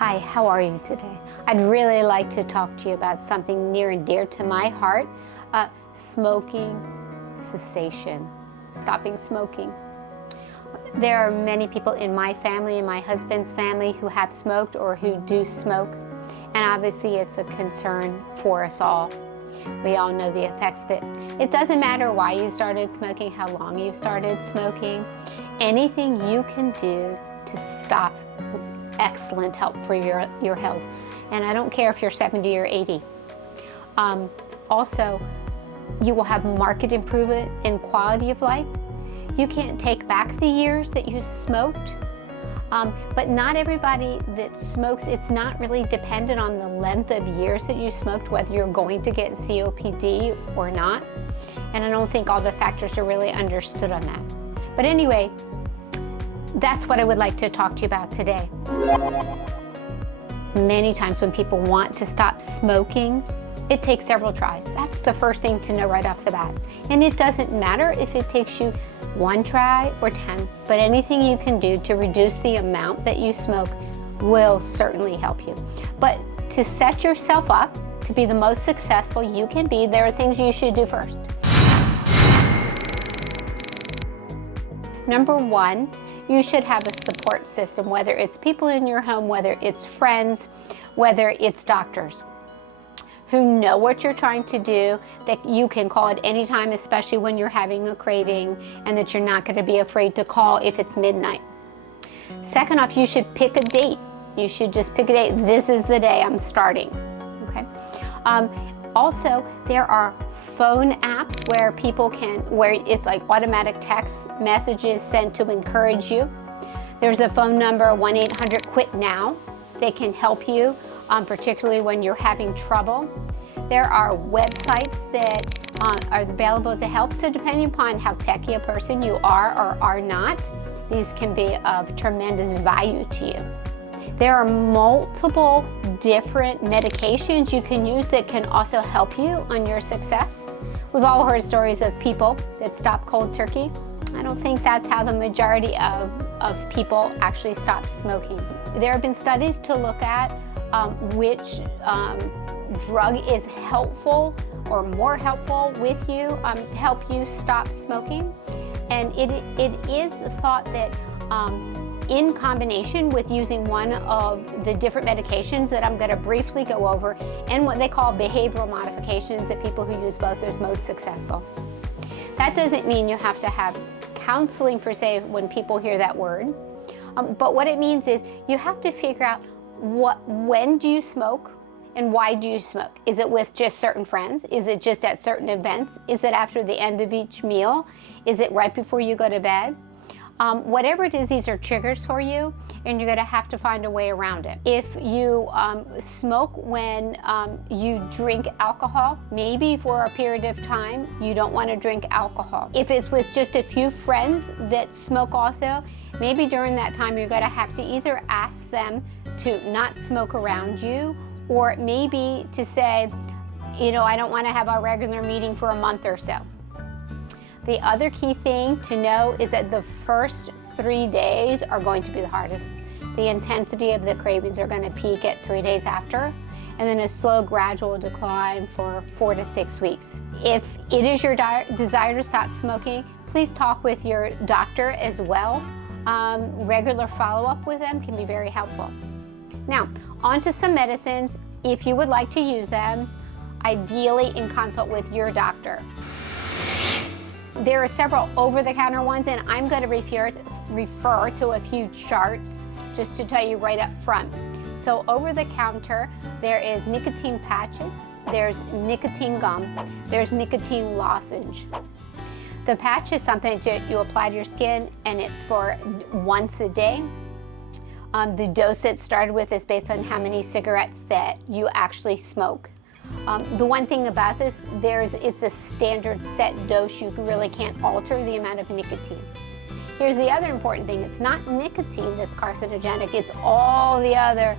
Hi, how are you today? I'd really like to talk to you about something near and dear to my heart, smoking cessation, stopping smoking. There are many people in my family and my husband's family who have smoked or who do smoke, and obviously it's a concern for us all. We all know the effects of it. It doesn't matter why you started smoking, how long you started smoking. Anything you can do to stop would be excellent help for your health. And I don't care if you're 70 or 80. Also, you will have marked improvement in quality of life. You can't take back the years that you smoked, but not everybody that smokes, it's not really dependent on the length of years that you smoked, whether you're going to get COPD or not. And I don't think all the factors are really understood on that. But anyway, that's what I would like to talk to you about today. Many times when people want to stop smoking, it takes several tries. That's the first thing to know right off the bat. And it doesn't matter if it takes you 1 try or 10, but anything you can do to reduce the amount that you smoke will certainly help you. But to set yourself up to be the most successful you can be, there are things you should do first. Number 1, you should have a support system, whether it's people in your home, whether it's friends, whether it's doctors, who know what you're trying to do, that you can call at any time, especially when you're having a craving, and that you're not going to be afraid to call if it's midnight. Second off, you should pick a date. You should just pick a date. This is the day I'm starting. Okay. Also, there are phone apps where people where it's like automatic text messages sent to encourage you. There's a phone number, 1-800-QUIT-NOW. They can help you, particularly when you're having trouble. There are websites that are available to help. So depending upon how techy a person you are or are not, these can be of tremendous value to you. There are multiple different medications you can use that can also help you on your success. We've all heard stories of people that stop cold turkey. I don't think that's how the majority of people actually stop smoking. There have been studies to look at which drug is helpful or more helpful with you to help you stop smoking. And it is thought that in combination with using one of the different medications that I'm going to briefly go over, and what they call behavioral modifications, that people who use both are most successful. That doesn't mean you have to have counseling per se when people hear that word, but what it means is you have to figure out when do you smoke and why do you smoke? Is it with just certain friends? Is it just at certain events? Is it after the end of each meal? Is it right before you go to bed? Whatever it is, these are triggers for you, and you're going to have to find a way around it. If you smoke when you drink alcohol, maybe for a period of time you don't want to drink alcohol. If it's with just a few friends that smoke also, maybe during that time you're going to have to either ask them to not smoke around you, or maybe to say, you know, I don't want to have a regular meeting for a month or so. The other key thing to know is that the first 3 days are going to be the hardest. The intensity of the cravings are going to peak at 3 days after, and then a slow, gradual decline for 4 to 6 weeks. If it is your desire to stop smoking, please talk with your doctor as well. Regular follow-up with them can be very helpful. Now, on to some medicines. If you would like to use them, ideally in consult with your doctor. There are several over-the-counter ones, and I'm going to refer to a few charts just to tell you right up front. So over-the-counter, there is nicotine patches, there's nicotine gum, there's nicotine lozenge. The patch is something that you apply to your skin, and it's for once a day. The dose it started with is based on how many cigarettes that you actually smoke. The one thing about this, it's a standard set dose. You really can't alter the amount of nicotine. Here's the other important thing. It's not nicotine that's carcinogenic. It's all the other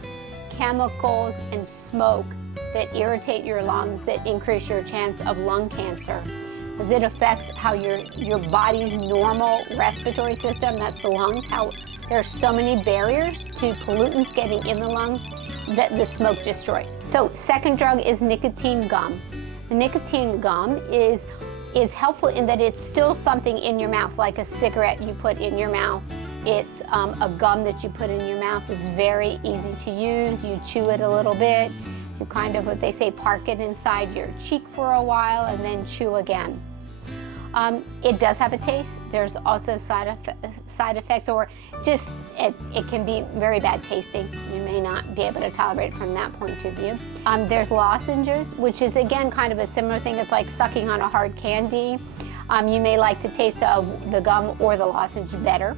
chemicals and smoke that irritate your lungs, that increase your chance of lung cancer. It affects how your body's normal respiratory system, that's the lungs, how There's so many barriers to pollutants getting in the lungs that the smoke destroys. So second drug is nicotine gum. The nicotine gum is helpful in that it's still something in your mouth, like a cigarette you put in your mouth. It's a gum that you put in your mouth. It's very easy to use. You chew it a little bit. You kind of, what they say, park it inside your cheek for a while and then chew again. It does have a taste. There's also side effects, or just it can be very bad tasting. You may not be able to tolerate it from that point of view. There's lozenges, which is again kind of a similar thing. It's like sucking on a hard candy. You may like the taste of the gum or the lozenge better.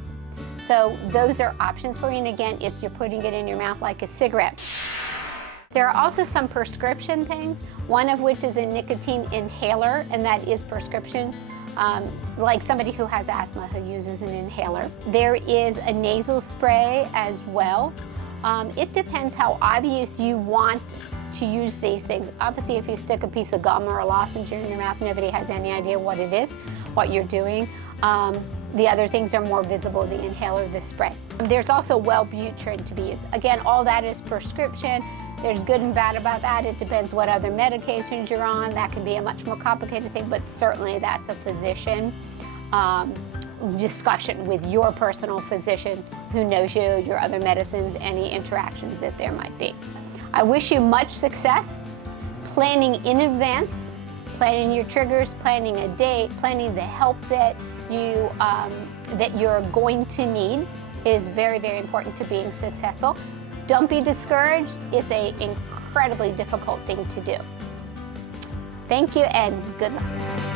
So those are options for you, and again, if you're putting it in your mouth like a cigarette. There are also some prescription things, one of which is a nicotine inhaler, and that is prescription, like somebody who has asthma who uses an inhaler. There is a nasal spray as well. It depends how obvious you want to use these things. Obviously, if you stick a piece of gum or a lozenge in your mouth, nobody has any idea what it is, what you're doing. The other things are more visible, the inhaler, the spray. There's also Wellbutrin to be used. Again, all that is prescription. There's good and bad about that. It depends what other medications you're on. That can be a much more complicated thing, but certainly that's a physician discussion with your personal physician who knows you, your other medicines, any interactions that there might be. I wish you much success planning in advance, planning your triggers, planning a date, planning the help that you're going to need is very, very important to being successful. Don't be discouraged. It's an incredibly difficult thing to do. Thank you and good luck.